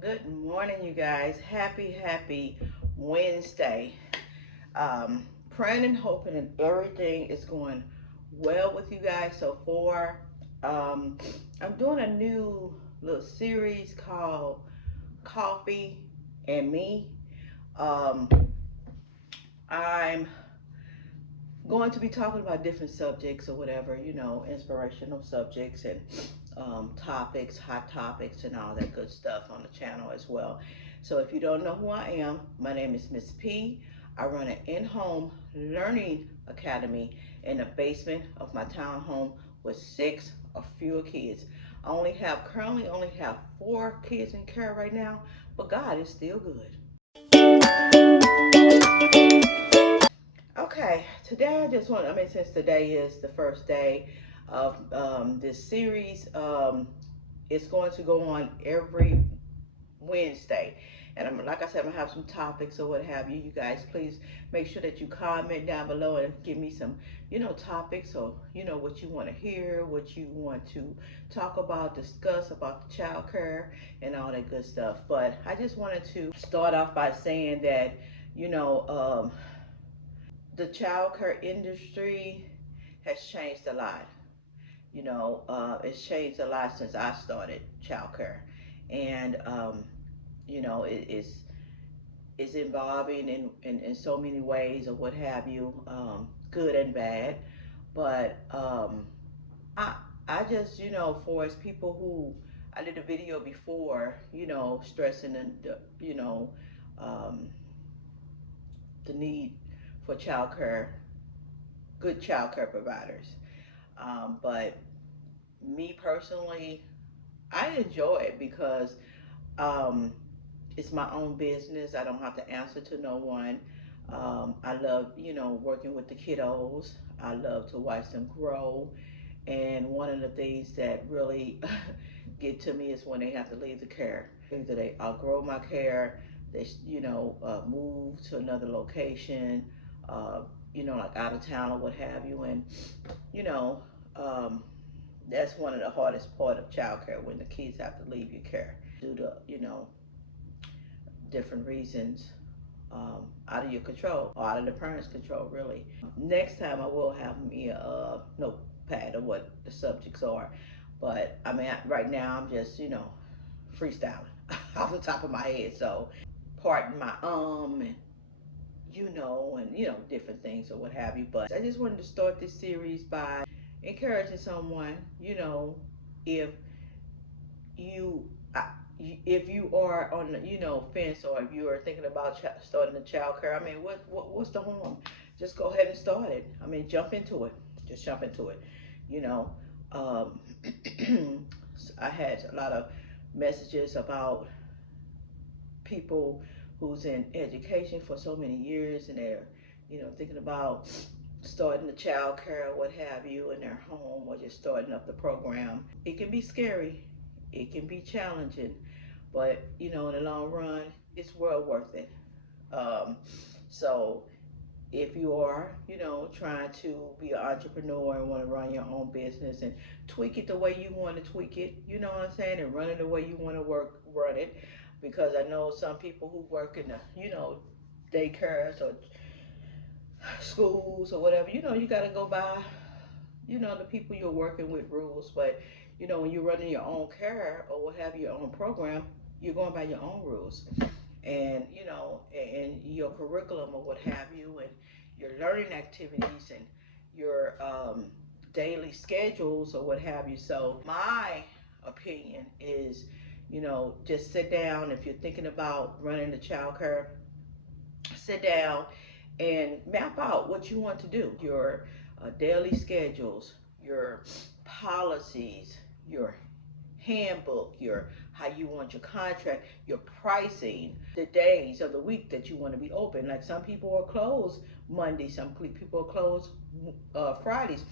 Good morning, you guys. Happy Wednesday. Praying and hoping that everything is going well with you guys so far. Um, I'm doing a new little series called Coffee and Me. Um, I'm going to be talking about different subjects or whatever, inspirational subjects and topics, hot topics, and all that good stuff on the channel as well. So if you don't know who I am, my name is Miss P. I run an in-home learning academy in the basement of my townhome with six or fewer kids. I currently only have four kids in care right now, but God is still good. Okay, today since today is the first day of this series, it's going to go on every Wednesday. And like I said, I'm gonna have some topics or what have you. You guys, please make sure that you comment down below and give me some, topics or what you want to hear, what you want to talk about, discuss about the child care and all that good stuff. But I just wanted to start off by saying that, you know, um, the childcare industry has changed a lot. It's changed a lot since I started childcare, and it's involving in so many ways or what have you, good and bad. But I I just for as people who I did a video before, stressing um, the need for childcare, good childcare providers. But me personally, I enjoy it because um, it's my own business. I don't have to answer to no one. I love, working with the kiddos. I love to watch them grow. And one of the things that really get to me is when they have to leave the care. Either they outgrow my care, they, move to another location, uh, like out of town or what have you. And, you know, um, that's one of the hardest part of childcare when the kids have to leave your care due to different reasons, out of your control or out of the parents' control, really. Next time I will have me a notepad of what the subjects are, but I mean right now I'm just freestyling off the top of my head. So pardon my and different things or what have you. But I just wanted to start this series by encouraging someone, if you if you are on the fence, or if you are thinking about starting a child care, I mean, what's the harm? Just go ahead and start it. I mean, jump into it. Just jump into it. You know, um, I had a lot of messages about people who's in education for so many years, and they're thinking about starting the child care or what have you in their home, or just starting up the program. It can be scary, it can be challenging, but in the long run, it's well worth it. um, so if you are trying to be an entrepreneur and want to run your own business and tweak it the way you want to tweak it, you know what I'm saying, and run it the way you want to run it, because I know some people who work in the daycares or schools or whatever, you got to go by the people you're working with rules. But when you're running your own care or what have you, your own program, you're going by your own rules, and and your curriculum or what have you, and your learning activities and your daily schedules or what have you. So my opinion is, just sit down. If you're thinking about running the child care, sit down and map out what you want to do, your daily schedules, your policies, your handbook, your how you want your contract, your pricing, the days of the week that you want to be open. Like some people are closed Monday, some people are closed Fridays.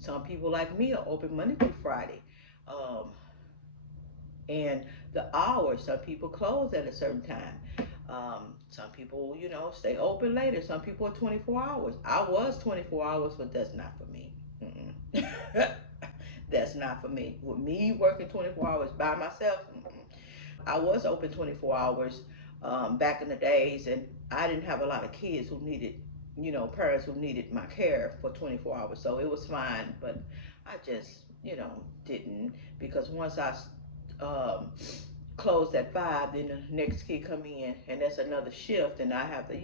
Some people like me are open Monday through Friday. Um, and the hours, some people close at a certain time. Some people, stay open later. Some people are 24 hours. I was 24 hours, but that's not for me. That's not for me. With me working 24 hours by myself, I was open 24 hours back in the days, and I didn't have a lot of kids who needed, parents who needed my care for 24 hours. So it was fine, but I just, didn't, because once I um, closed at 5, then the next kid come in, and that's another shift, and I have to,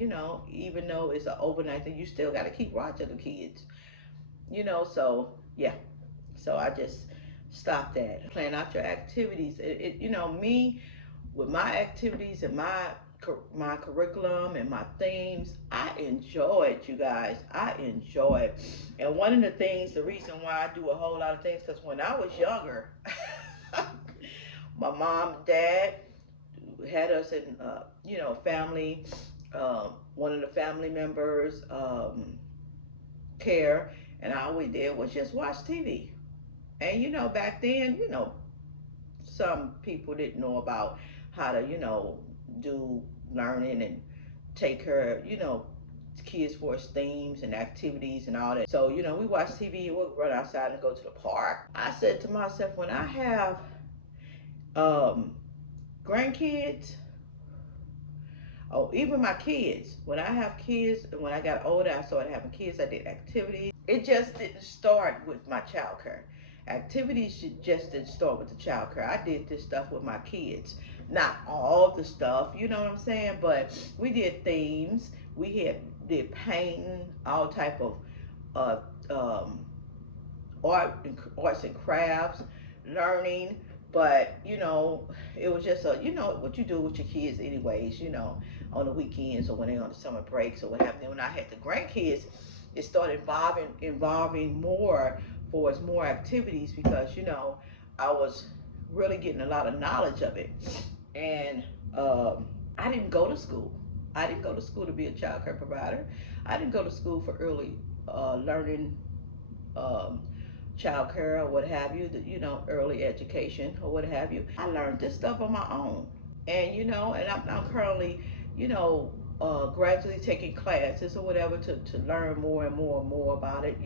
even though it's an overnight thing, you still got to keep watching the kids, so yeah. So I just stopped that. Plan out your activities. Me with my activities and my curriculum and my themes, I enjoy it, you guys. I enjoy it. And one of the things, the reason why I do a whole lot of things, because when I was younger, my mom and dad had us in, family. One of the family members care, and all we did was just watch TV. And back then, some people didn't know about how to, do learning and take care of, kids for themes and activities and all that. So, we watch TV, we'll run outside and go to the park. I said to myself, when I have um, grandkids, oh, even my kids, when I have kids, and when I got older, I started having kids, I did activities. It just didn't start with my child care. Activities just didn't start with the child care. I did this stuff with my kids. Not all the stuff, you know what I'm saying? But we did themes. Did painting, all type of uh, um, arts and crafts, learning. But it was just what you do with your kids anyways, on the weekends or when they're on the summer breaks or what have you. When I had the grandkids, it started involving more for us, more activities, because I was really getting a lot of knowledge of it. And I didn't go to school. I didn't go to school to be a child care provider. I didn't go to school for early learning, um, child care or what have you, early education or what have you. I learned this stuff on my own. And, and I'm currently, gradually taking classes or whatever to learn more and more and more about it,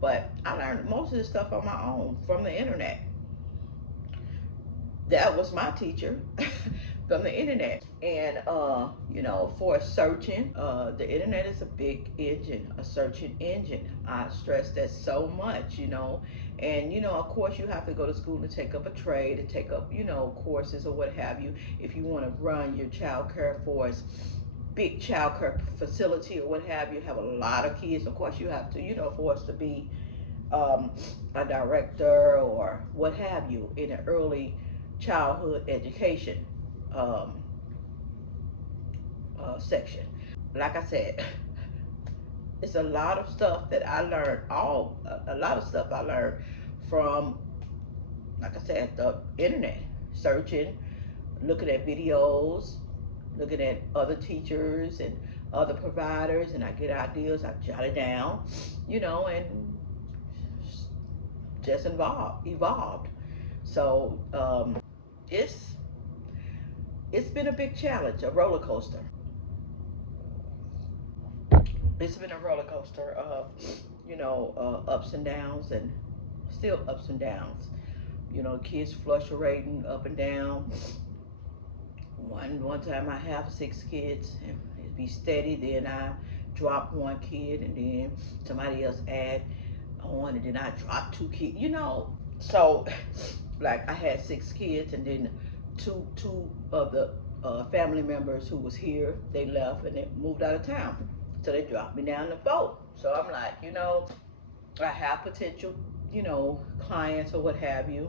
But I learned most of this stuff on my own from the internet. That was my teacher from the internet. And for searching, the internet is a big engine, a searching engine. I stress that so much, and of course you have to go to school and take up a trade and take up, courses or what have you, if you want to run your child care for us, big child care facility or what have you, have a lot of kids. Of course you have to, for us to be um, a director or what have you in an early childhood education um, section. Like I said, it's a lot of stuff that I learned. A lot of stuff I learned from, like I said, the internet, searching, looking at videos, looking at other teachers and other providers, and I get ideas, I jot it down, and just evolved. So it's it's been a big challenge, a roller coaster. It's been a roller coaster of, ups and downs, and still ups and downs. Kids fluctuating up and down. One time I have 6 kids, and it'd be steady. Then I drop one kid, and then somebody else add on, and then I drop 2 kids. So like I had 6 kids, and then two of the family members who was here, they left and they moved out of town, so they dropped me down to 4. So I'm like, I have potential, clients or what have you,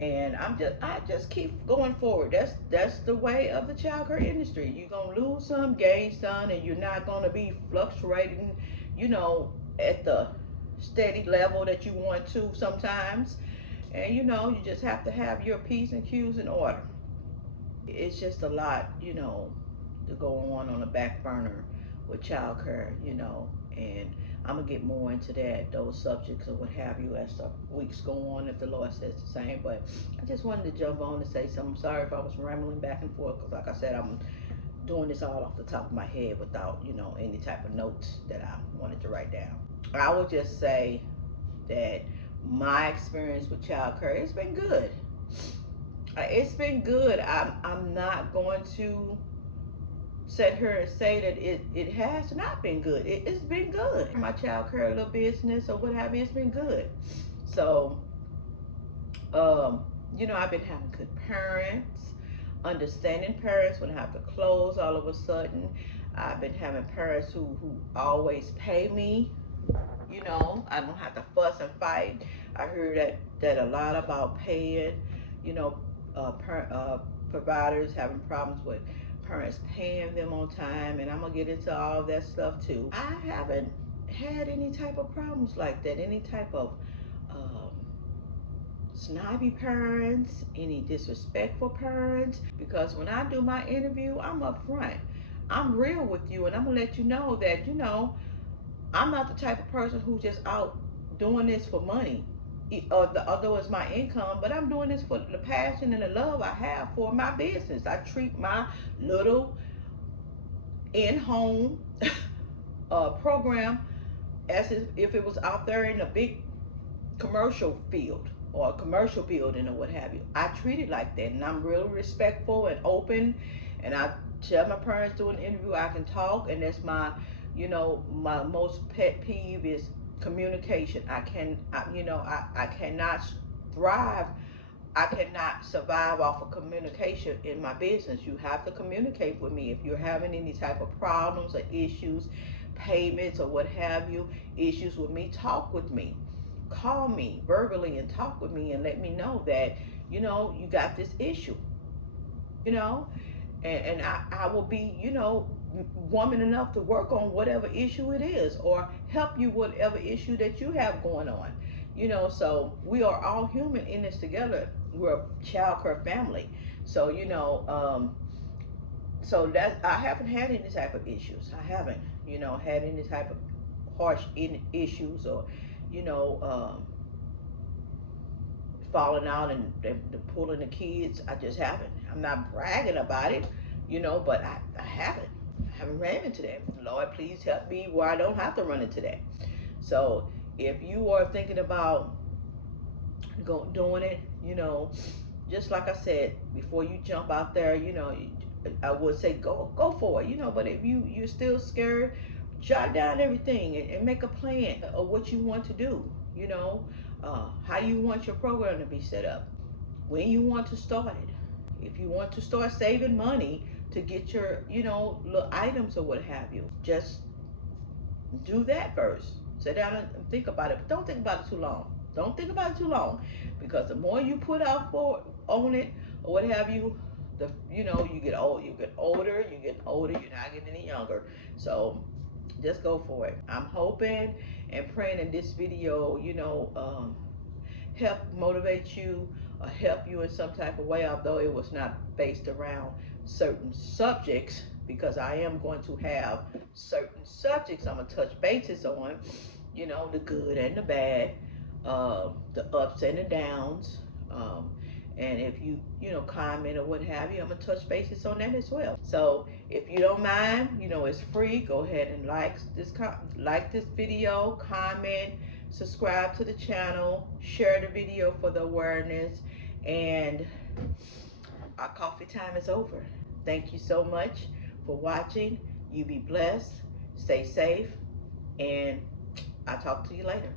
and I just keep going forward. That's the way of the child care industry. You're gonna lose some, gain some, and you're not gonna be fluctuating, at the steady level that you want to sometimes. And you just have to have your P's and Q's in order. It's just a lot, to go on the back burner with childcare, and I'm gonna get more into those subjects or what have you as the weeks go on, if the Lord says the same. But I just wanted to jump on and say something. I'm sorry if I was rambling back and forth, because like I said, I'm doing this all off the top of my head without, any type of notes that I wanted to write down. I would just say that my experience with childcare, it's been good. It's been good. I'm not going to sit here and say that it has not been good. It's been good. My child care little business or what have you, it's been good. So, um, I've been having good parents, understanding parents when I have to close all of a sudden. I've been having parents who always pay me. I don't have to fuss and fight. I heard that a lot about paying, you know, providers having problems with parents paying them on time, and I'm gonna get into all that stuff too. I haven't had any type of problems like that, any type of um, snobby parents, any disrespectful parents, because when I do my interview, I'm upfront. I'm real with you, and I'm gonna let you know that I'm not the type of person who's just out doing this for money, although it's my income, but I'm doing this for the passion and the love I have for my business. I treat my little in-home program as if it was out there in a big commercial field or a commercial building or what have you. I treat it like that, and I'm really respectful and open. And I tell my parents during the interview I can talk, and that's my most pet peeve is communication. I cannot thrive. I cannot survive off of communication in my business. You have to communicate with me if you're having any type of problems or issues, payments or what have you, issues with me. Talk with me, call me verbally and talk with me and let me know that you got this issue, you know and I will be woman enough to work on whatever issue it is or help you whatever issue that you have going on. So we are all human in this together. We're a child care family. So that I haven't had any type of issues. I haven't had any type of harsh issues or you know um, falling out and pulling the kids. I just haven't. I'm not bragging about it, but I haven't. I haven't ran into that. Lord, please help me where I don't have to run into that. So if you are thinking about doing it, just like I said, before you jump out there, I would say go for it, but if you're still scared, jot down everything and make a plan of what you want to do, how you want your program to be set up, when you want to start it. If you want to start saving money to get your, little items or what have you, just do that first. Sit down and think about it, but don't think about it too long. Don't think about it too long, because the more you put out for on it or what have you, you get old. You get older. You get older. You're not getting any younger. So just go for it. I'm hoping and praying in this video, help motivate you or help you in some type of way, although it was not based around certain subjects, because I am going to have certain subjects I'm going to touch bases on, the good and the bad, the ups and the downs. And if comment or what have you, I'm going to touch bases on that as well. So if you don't mind, it's free. Go ahead and like this video, comment, subscribe to the channel, share the video for the awareness, and our coffee time is over. Thank you so much for watching. You be blessed, stay safe, and I'll talk to you later.